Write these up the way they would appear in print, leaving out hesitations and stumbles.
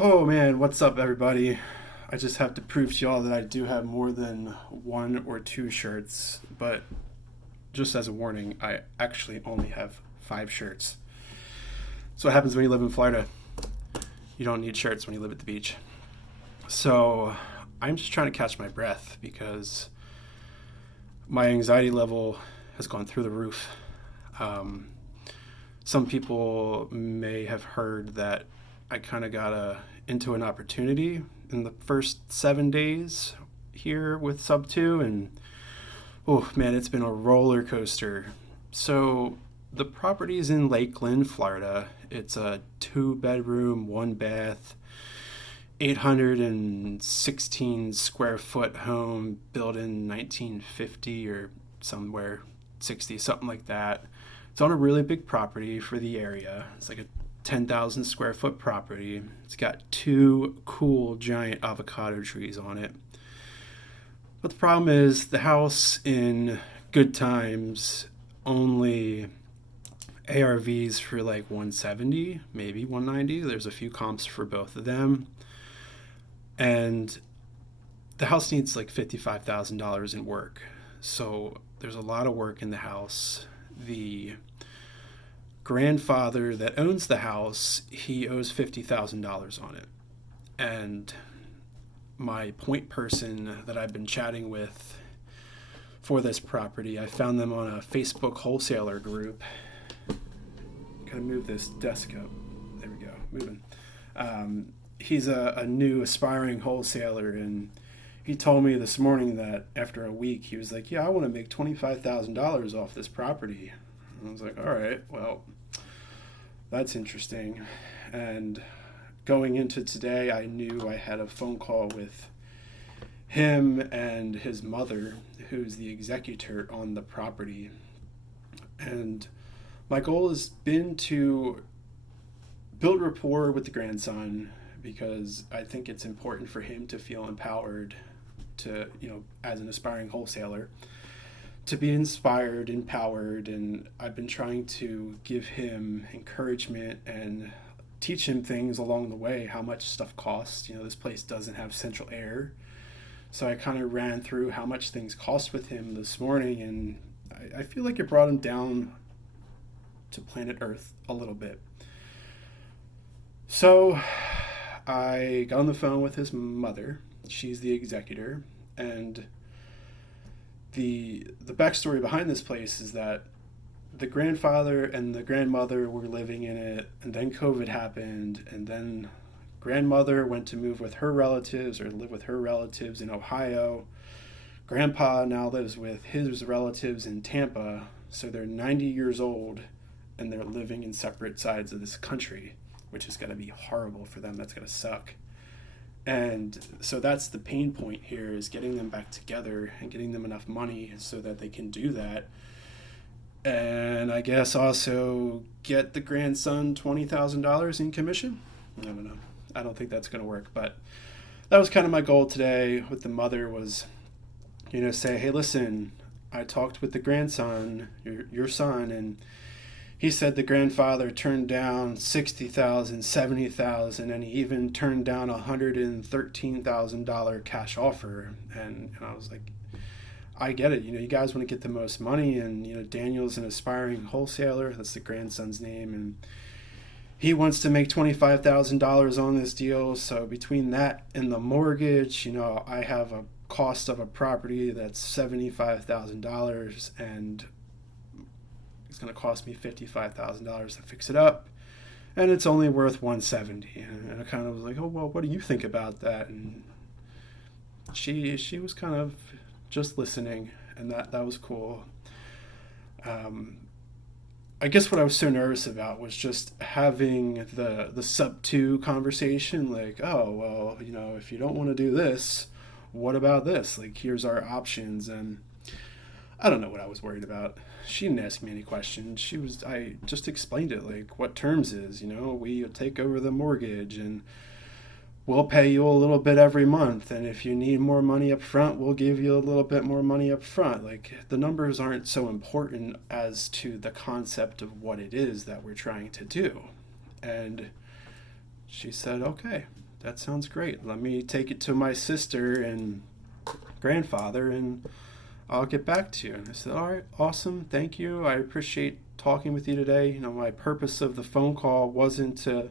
Oh man, what's up, everybody? I just have to prove to y'all that I do have more than one or two shirts, but just as a warning, I actually only have five shirts. So, what happens when you live in Florida? You don't need shirts when you live at the beach. So, I'm just trying to catch my breath because my anxiety level has gone through the roof. Um, some people may have heard that I kind of got into an opportunity in the first 7 days here with Sub 2, and oh man, it's been a roller coaster. So, the property is in Lakeland, Florida. It's a two-bedroom, one bath, 816 square foot home built in 1950 or somewhere 60, something like that. It's on a really big property for the area. It's like a 10,000 square foot property. It's got two cool giant avocado trees on it. But the problem is the house in good times only ARVs for like 170, maybe 190. There's a few comps for both of them. And the house needs like $55,000 in work. So there's a lot of work in the house. The grandfather that owns the house, he owes $50,000 on it. And my point person that I've been chatting with for this property, I found them on a Facebook wholesaler group. Gotta move this desk up. There we go, moving. He's a new aspiring wholesaler, and he told me this morning that after a week, he was like, "Yeah, I want to make $25,000 off this property." And I was like, "All right, well, that's interesting." And going into today, I knew I had a phone call with him and his mother, who's the executor on the property. And my goal has been to build rapport with the grandson because I think it's important for him to feel empowered to, as an aspiring wholesaler, to be inspired, empowered. And I've been trying to give him encouragement and teach him things along the way, how much stuff costs. This place doesn't have central air. So I kind of ran through how much things cost with him this morning, and I feel like it brought him down to planet Earth a little bit. So I got on the phone with his mother. She's the executor, and the backstory behind this place is that the grandfather and the grandmother were living in it, and then COVID happened, and then grandmother went to move with her relatives or live with her relatives in Ohio. Grandpa now lives with his relatives in Tampa, so they're 90 years old and they're living in separate sides of this country, which is going to be horrible for them. That's going to suck. And so that's the pain point here, is getting them back together and getting them enough money so that they can do that. And I guess also get the grandson $20,000 in commission. I don't know. I don't think that's going to work, but that was kind of my goal today with the mother was, say, hey, listen, I talked with the grandson, your son, and he said the grandfather turned down 60,000, 70,000, and he even turned down $113,000 cash offer. And I was like, I get it. You guys want to get the most money, and Daniel's an aspiring wholesaler. That's the grandson's name, and he wants to make $25,000 on this deal. So between that and the mortgage, I have a cost of a property that's $75,000, and it's going to cost me $55,000 to fix it up, and it's only worth $170,000. And I kind of was like, oh well, what do you think about that? And she was kind of just listening, and that was cool. I guess what I was so nervous about was just having the sub 2 conversation, like, oh well, if you don't want to do this, what about this? Like, here's our options. And I don't know what I was worried about. She didn't ask me any questions. I just explained it, like what terms is, we take over the mortgage, and we'll pay you a little bit every month, and if you need more money up front, we'll give you a little bit more money up front. Like, the numbers aren't so important as to the concept of what it is that we're trying to do. And she said, okay. That sounds great. Let me take it to my sister and grandfather, and I'll get back to you. And I said, all right, awesome. Thank you. I appreciate talking with you today. My purpose of the phone call wasn't to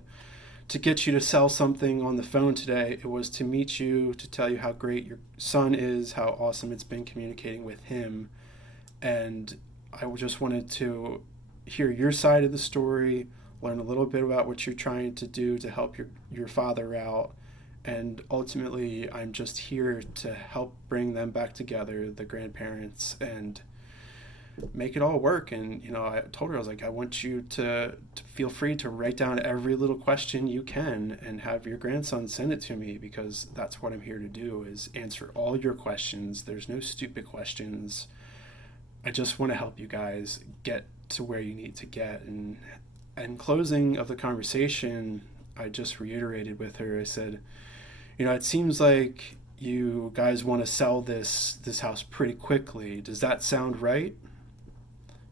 get you to sell something on the phone today. It was to meet you, to tell you how great your son is, how awesome it's been communicating with him. And I just wanted to hear your side of the story, learn a little bit about what you're trying to do to help your father out. And ultimately, I'm just here to help bring them back together, the grandparents, and make it all work. And I told her, I was like, I want you to feel free to write down every little question you can and have your grandson send it to me, because that's what I'm here to do, is answer all your questions. There's no stupid questions. I just want to help you guys get to where you need to get. And in closing of the conversation, I just reiterated with her, I said, it seems like you guys want to sell this house pretty quickly. Does that sound right?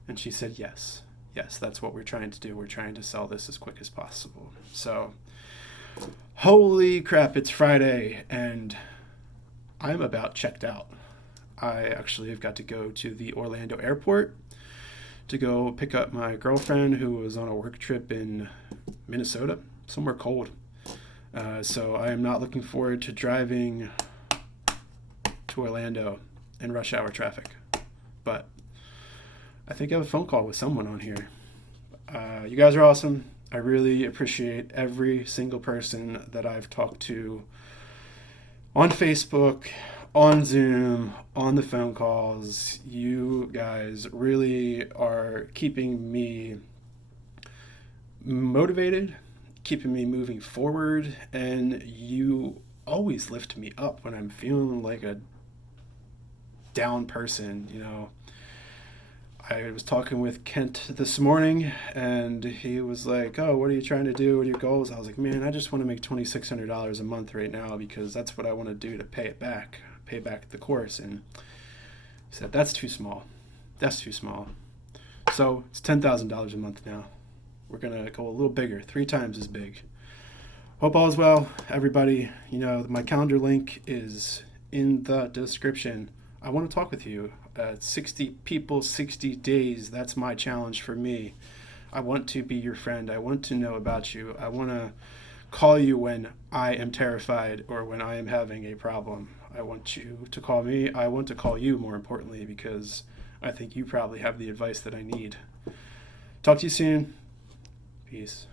And she said, yes. Yes, that's what we're trying to do. We're trying to sell this as quick as possible. So, holy crap, it's Friday, and I'm about checked out. I actually have got to go to the Orlando airport to go pick up my girlfriend, who was on a work trip in Minnesota, somewhere cold. So I am not looking forward to driving to Orlando in rush hour traffic. But I think I have a phone call with someone on here. You guys are awesome. I really appreciate every single person that I've talked to on Facebook, on Zoom, on the phone calls. You guys really are keeping me motivated, keeping me moving forward, and you always lift me up when I'm feeling like a down person. I was talking with Kent this morning, and he was like, oh, what are you trying to do? What are your goals? I was like, man, I just want to make $2,600 a month right now, because that's what I want to do to pay back the course. And he said, that's too small. That's too small. So it's $10,000 a month now. We're going to go a little bigger, 3 times as big. Hope all is well, everybody. My calendar link is in the description. I want to talk with you. 60 people, 60 days. That's my challenge for me. I want to be your friend. I want to know about you. I want to call you when I am terrified or when I am having a problem. I want you to call me. I want to call you, more importantly, because I think you probably have the advice that I need. Talk to you soon. Peace.